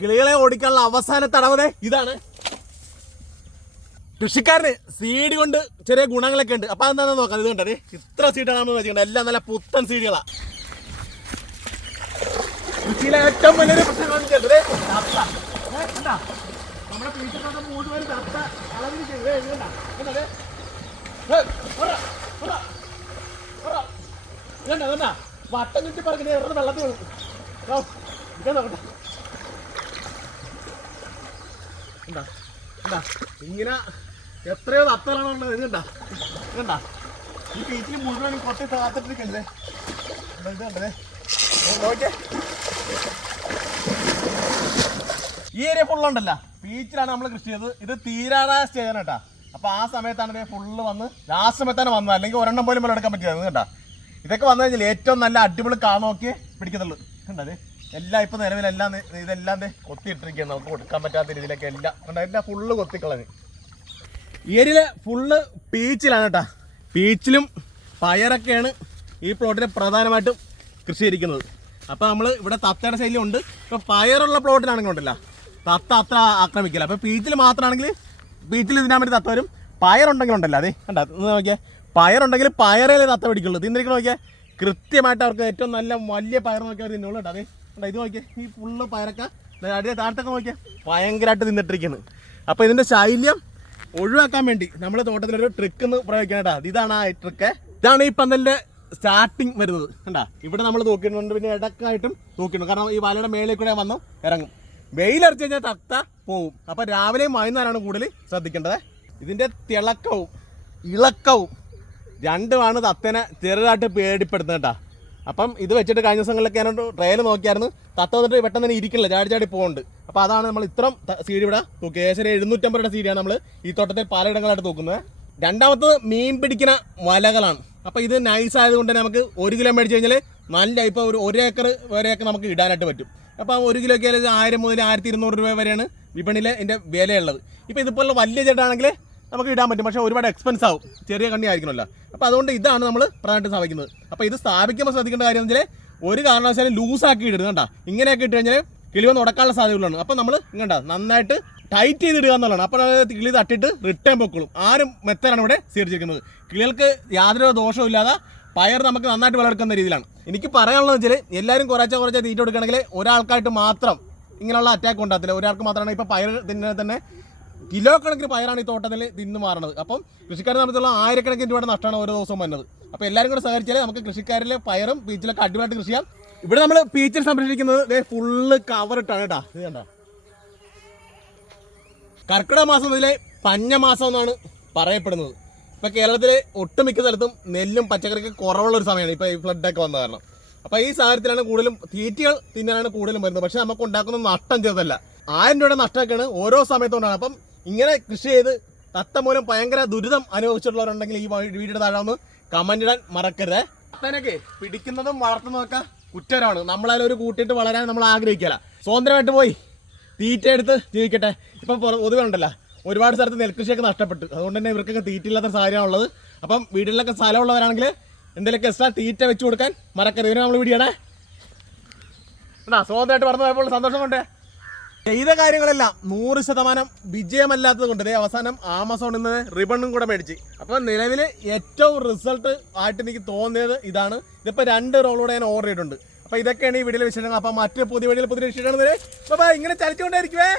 കിളികളെ ഓടിക്കാനുള്ള അവസാന തടവതേ ഇതാണ്. കൃഷിക്കാരന് സീഡ് കൊണ്ട് ചെറിയ ഗുണങ്ങളൊക്കെ ഉണ്ട്. അപ്പൊ എന്താണെന്ന് നോക്കാം. ഇത് കണ്ടത് ഇത്ര സീഡാണ് വെച്ചിട്ടുണ്ട്. എല്ലാം നല്ല പുത്തൻ സീഡുകളാ കൃഷിയിലെ ഏറ്റവും വലിയൊരു പ്രശ്നം വട്ടം വെച്ചാൽ ദേ, വെള്ളത്തിൽ നോക്കട്ടെ ഓടാ, ഓടാ. ഇത് കണ്ടാ, ഇത് കണ്ടാ? വട്ടം ചുറ്റി പറക്കണേ വെറുതെ വെള്ളത്തിൽ വീഴും. ദോ, ഇത് നോക്കട്ടെ കണ്ടാ? കണ്ടാ? ഇങ്ങനെ എത്രയോ തത്തലാണ് ഉള്ളത്. ഇതുണ്ടാ കണ്ടാ? ഈ പീച്ചിൽ മുഴുവൻ കൊട്ടി താത്തിട്ടിരിക്കല്ലേ? ഇത് കണ്ടേ? നോക്കിയേ. ഈ ഏരിയ ഫുള്ള് ഉണ്ടല്ലോ. ബീച്ചിലാണ് നമ്മൾ കൃഷി ചെയ്തത്. ഇത് തീരാറായ സ്റ്റേജാണ് കേട്ടാ. അപ്പൊ ആ സമയത്താണ് ഇത് ഫുള്ള് വന്ന് ലാസ്റ്റ് സമയത്താണ് വന്നത്. അല്ലെങ്കിൽ ഒരെണ്ണം പോലും വെള്ളം എടുക്കാൻ പറ്റിയത് കേട്ടാ ഇതൊക്കെ വന്നു കഴിഞ്ഞാൽ ഏറ്റവും നല്ല അടിപൊളി കാണോക്കി പിടിക്കുന്നുള്ളൂ കണ്ടത് എല്ലാം ഇപ്പൊ നിലവിലെല്ലാം ഇതെല്ലാം കൊത്തിയിട്ടിരിക്കുകയാണ്. നമുക്ക് കൊടുക്കാൻ പറ്റാത്ത രീതിയിലൊക്കെ എല്ലാം. എല്ലാം ഫുള്ള് കൊത്തിക്കളഞ്ഞ്. ഏരിയയിലെ ഫുള്ള് പീച്ചിലാണ് കേട്ടാ. പീച്ചിലും പയറൊക്കെയാണ് ഈ പ്ലോട്ടിൽ പ്രധാനമായിട്ടും കൃഷി ചെയ്തിരിക്കുന്നത്. അപ്പോൾ നമ്മൾ ഇവിടെ തത്തയുടെ ശൈലി ഉണ്ട് ഇപ്പോൾ പയറുള്ള പ്ലോട്ടിലാണെങ്കിൽ ഉണ്ടല്ലോ. തത്ത അത്ര ആക്രമിക്കില്ല. അപ്പോൾ പീച്ചിൽ മാത്രമാണെങ്കിൽ പീച്ചിൽ ഇതിനാൻ വേണ്ടി തത്ത വരും. പയറുണ്ടെങ്കിൽ ഉണ്ടല്ലോ. അതെ കണ്ടാ? ഇത് നോക്കിയാൽ പയറുണ്ടെങ്കിൽ പയറേലേ തത്ത പിടിക്കുള്ളൂ. തിന്നിരിക്കണ നോക്കിയാൽ കൃത്യമായിട്ട് അവർക്ക് ഏറ്റവും നല്ല വലിയ പയർ നോക്കിയാൽ അവർ തിന്നുള്ളൂ കേട്ടോ. അതെ. നോക്കിയേ ഈ ഭയങ്കരമായിട്ട് നിന്നിട്ടിരിക്കുന്നു. അപ്പോൾ ഇതിന്റെ ശൈല്യം ഒഴിവാക്കാൻ വേണ്ടി നമ്മൾ തോട്ടത്തിലൊരു ട്രിക്ക് എന്ന് പ്രയോഗിക്കണം ഇതാണ് ആ ട്രിക്ക് ഇതാണ് ഈ പന്തലിന്റെ സ്റ്റാർട്ടിങ് വരുന്നത്. കണ്ടാ? ഇവിടെ നമ്മൾ തൂക്കിയിട്ടുണ്ട് പിന്നെ ഇടക്കായിട്ടും തൂക്കിയിട്ടുണ്ട് കാരണം ഈ വലയുടെ മേളിൽ കൂടെ വന്ന് ഇറങ്ങും. വെയിലടിച്ച് കഴിഞ്ഞാൽ തത്ത പോവും. അപ്പൊ രാവിലെയും വൈകുന്നേരമാണ് കൂടുതൽ ശ്രദ്ധിക്കേണ്ടത്. ഇതിന്റെ തിളക്കവും ഇളക്കവും രണ്ടുമാണ് തത്തേനെ ചെറുതായിട്ട് പേടിപ്പെടുത്തുന്നത് കേട്ടാ. അപ്പം ഇത് വെച്ചിട്ട് കഴിഞ്ഞ ദിവസങ്ങളിലൊക്കെ ഞാൻ ട്രെയിൽ നോക്കിയായിരുന്നു. തത്ത വന്നിട്ട് പെട്ടെന്ന് തന്നെ ഇരിക്കില്ല. ചാടി ചാടി പോകുന്നുണ്ട് അപ്പോൾ അതാണ് നമ്മൾ ഇത്രയും സീഡ് ഇവിടെ തൂക്കി ഏകദേശം എഴുന്നൂറ്റമ്പത് സീഡിയാണ് നമ്മൾ ഈ തോട്ടത്തിൽ പലയിടങ്ങളായിട്ട് തൂക്കുന്നത് രണ്ടാമത്തത് മീൻ പിടിക്കുന്ന വലകളാണ്. അപ്പോൾ ഇത് നൈസ് ആയതുകൊണ്ട് നമുക്ക് ഒരു കിലോ മേടിച്ച് കഴിഞ്ഞാൽ നല്ല ഇപ്പോൾ ഒരു ഒരു ഏക്കർ വരെയൊക്കെ നമുക്ക് ഇടാനായിട്ട് പറ്റും. അപ്പോൾ ഒരു കിലോയ്ക്ക് ആയിരം മുതൽ ആയിരത്തി ഇരുന്നൂറ് രൂപ വരെയാണ് വിപണിയിൽ ഇതിന്റെ വിലയുള്ളത്. ഇപ്പോൾ ഇതുപോലുള്ള വലിയ ചേട്ടാണെങ്കിൽ നമുക്ക് ഇടാൻ പറ്റും. പക്ഷേ ഒരുപാട് എക്സ്പെൻസ് ആവും. ചെറിയ കണ്ണി ആയിരിക്കണമല്ലോ. അപ്പോൾ അതുകൊണ്ട് ഇതാണ് നമ്മൾ പ്രധാനമായിട്ട് സ്ഥാപിക്കുന്നത്. അപ്പോൾ ഇത് സ്ഥാപിക്കുമ്പോൾ ശ്രദ്ധിക്കേണ്ട കാര്യം എന്ന് വെച്ചാൽ ഒരു കാരണവശാലും ലൂസാക്കി ഇടരുത് കണ്ട. ഇങ്ങനെയൊക്കെ ഇട്ട് കഴിഞ്ഞാൽ കിളി വന്ന് ഉടക്കാനുള്ള സാധ്യതകളാണ് അപ്പോൾ നമ്മൾ ഇങ്ങണ്ട നന്നായിട്ട് ടൈറ്റ് ചെയ്ത് ഇടുക എന്നുള്ളതാണ്. അപ്പോൾ കിളി തട്ടിട്ട് റിട്ടേൺ പൊക്കോളും. ആരും മെത്തലാണ് ഇവിടെ സ്വീകരിച്ചിരിക്കുന്നത്. കിളികൾക്ക് യാതൊരു ദോഷവും ഇല്ലാതെ പയർ നമുക്ക് നന്നായിട്ട് വിളവെടുക്കുന്ന രീതിയിലാണ്. എനിക്ക് പറയാനുള്ളത് വെച്ചാൽ എല്ലാവരും കുറച്ച കുറച്ച തീറ്റ കൊടുക്കണമെങ്കിൽ ഒരാൾക്കായിട്ട് മാത്രം ഇങ്ങനെയുള്ള അറ്റാക്ക് ഉണ്ടാകത്തില്ല. ഒരാൾക്ക് മാത്രമാണ് ഇപ്പോൾ പയർ തിന്നുന്നത് തന്നെ കിലോ കണക്കിന് പയറാണ് ഈ തോട്ടത്തിൽ തിന്നു മാറണത്. അപ്പം കൃഷിക്കാരെ സംബന്ധിച്ചുള്ള ആയിരക്കണക്കിന് രൂപയുടെ നഷ്ടമാണ് ഓരോ ദിവസവും വന്നത്. അപ്പോൾ എല്ലാവരും കൂടെ സഹകരിച്ചാൽ നമുക്ക് കൃഷിക്കാരിലെ പയറും പീച്ചിലൊക്കെ അടിപൊളിയായിട്ട് കൃഷി ചെയ്യാം. ഇവിടെ നമ്മൾ പീച്ചിൽ സംരക്ഷിക്കുന്നത് ഫുള്ള് കവർ ഇട്ടാണ് കേട്ടോ. ഇത് കണ്ട? കർക്കിടക മാസം മുതലേ പഞ്ഞമാസം എന്നാണ് പറയപ്പെടുന്നത്. ഇപ്പൊ കേരളത്തിലെ ഒട്ടുമിക്ക സ്ഥലത്തും നെല്ലും പച്ചക്കറിക്ക് കുറവുള്ള ഒരു സമയമാണ് ഇപ്പൊ ഈ ഫ്ലഡ് ഒക്കെ വന്ന കാരണം. അപ്പൊ ഈ സാഹചര്യത്തിലാണ് കൂടുതലും തീറ്റകൾ തിന്നാനാണ് കൂടുതലും വരുന്നത്. പക്ഷേ നമുക്ക് ഉണ്ടാക്കുന്ന നഷ്ടം ചെയ്തതല്ല ആയിരം രൂപയുടെ നഷ്ടമൊക്കെയാണ് ഓരോ സമയത്തുകൊണ്ടാണ് അപ്പം ഇങ്ങനെ കൃഷി ചെയ്ത് തത്ത മൂലം ഭയങ്കര ദുരിതം അനുഭവിച്ചിട്ടുള്ളവരുണ്ടെങ്കിൽ ഈ വീഡിയോ താഴെ ഒന്ന് കമന്റ് ഇടാൻ മറക്കരുത്. തത്തനൊക്കെ പിടിക്കുന്നതും വളർത്തുന്നതൊക്കെ കുറ്റകരമാണ്. നമ്മളതിൽ ഒരു കൂട്ടിയിട്ട് വളരാൻ നമ്മൾ ആഗ്രഹിക്കില്ല സ്വതന്ത്രമായിട്ട് പോയി തീറ്റ എടുത്ത് ജീവിക്കട്ടെ. ഇപ്പം പൊ- പൊതുവെ ഉണ്ടല്ലോ ഒരുപാട് സ്ഥലത്ത് നെൽകൃഷിയൊക്കെ നഷ്ടപ്പെട്ടു. അതുകൊണ്ട് തന്നെ ഇവർക്കൊക്കെ തീറ്റയില്ലാത്ത സാഹചര്യമാണുള്ളത് അപ്പം വീട്ടിലൊക്കെ സ്ഥലമുള്ളവരാണെങ്കിൽ എന്തെങ്കിലുമൊക്കെ എക്സ്ട്രാ തീറ്റ വെച്ച് കൊടുക്കാൻ മറക്കരുത്. ഇതിന് നമ്മൾ വീടിയാണേ എന്നാ സ്വതന്ത്രമായിട്ട് പറഞ്ഞു പോയപ്പോൾ സന്തോഷം കൊണ്ടേ ചെയ്ത കാര്യങ്ങളെല്ലാം നൂറ് ശതമാനം വിജയമല്ലാത്തത് കൊണ്ട് അവസാനം ആമസോണിൽ നിന്ന് റിബണും കൂടെ മേടിച്ച്. അപ്പോൾ നിലവിൽ ഏറ്റവും റിസൾട്ട് ആയിട്ട് എനിക്ക് തോന്നിയത് ഇതാണ്. ഇതിപ്പോൾ രണ്ട് റോളൂടെ ഞാൻ ഓർഡർ ചെയ്തിട്ടുണ്ട്. അപ്പോൾ ഇതൊക്കെയാണ് ഈ വീഡിയോയിൽ വിശേഷങ്ങൾ. അപ്പോൾ മറ്റു പുതിയ വീഡിയോയിൽ പുതിയ വിശേഷങ്ങൾ ഇങ്ങനെ ചലിച്ചുകൊണ്ടേയിരിക്കുവേ.